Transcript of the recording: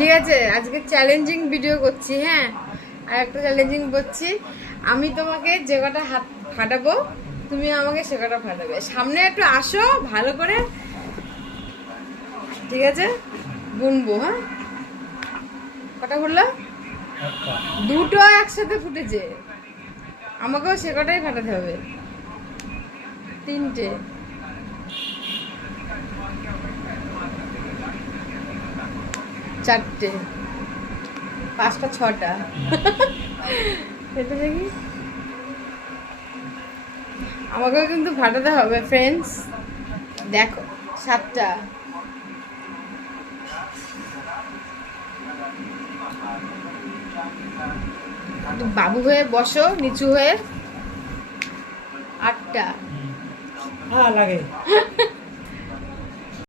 ঠিক আছে, আজকে চ্যালেঞ্জিং ভিডিও করছি। হ্যাঁ, আর একটা চ্যালেঞ্জিং করছি, আমি তোমাকে যে কটা হাত ফাটাবো তুমি আমাকে সে কটা ফাটাবে। সামনে একটু আসো ভালো করে, ঠিক আছে? গুনবো। হ্যাঁ, কটা বললো? দুটো একসাথে ফুটেছে, আমাকেও সে কটাই ফাটাতে হবে। তিনটে, চারটে, পাঁচটা, ছটা। এটা দেখি, আমাকেও কিন্তু ফাটাতে হবে ফ্রেন্ডস। দেখো, সাতটা। বাবু হয়ে বসো নিচু হয়ে। আটটা। হ্যাঁ লাগে।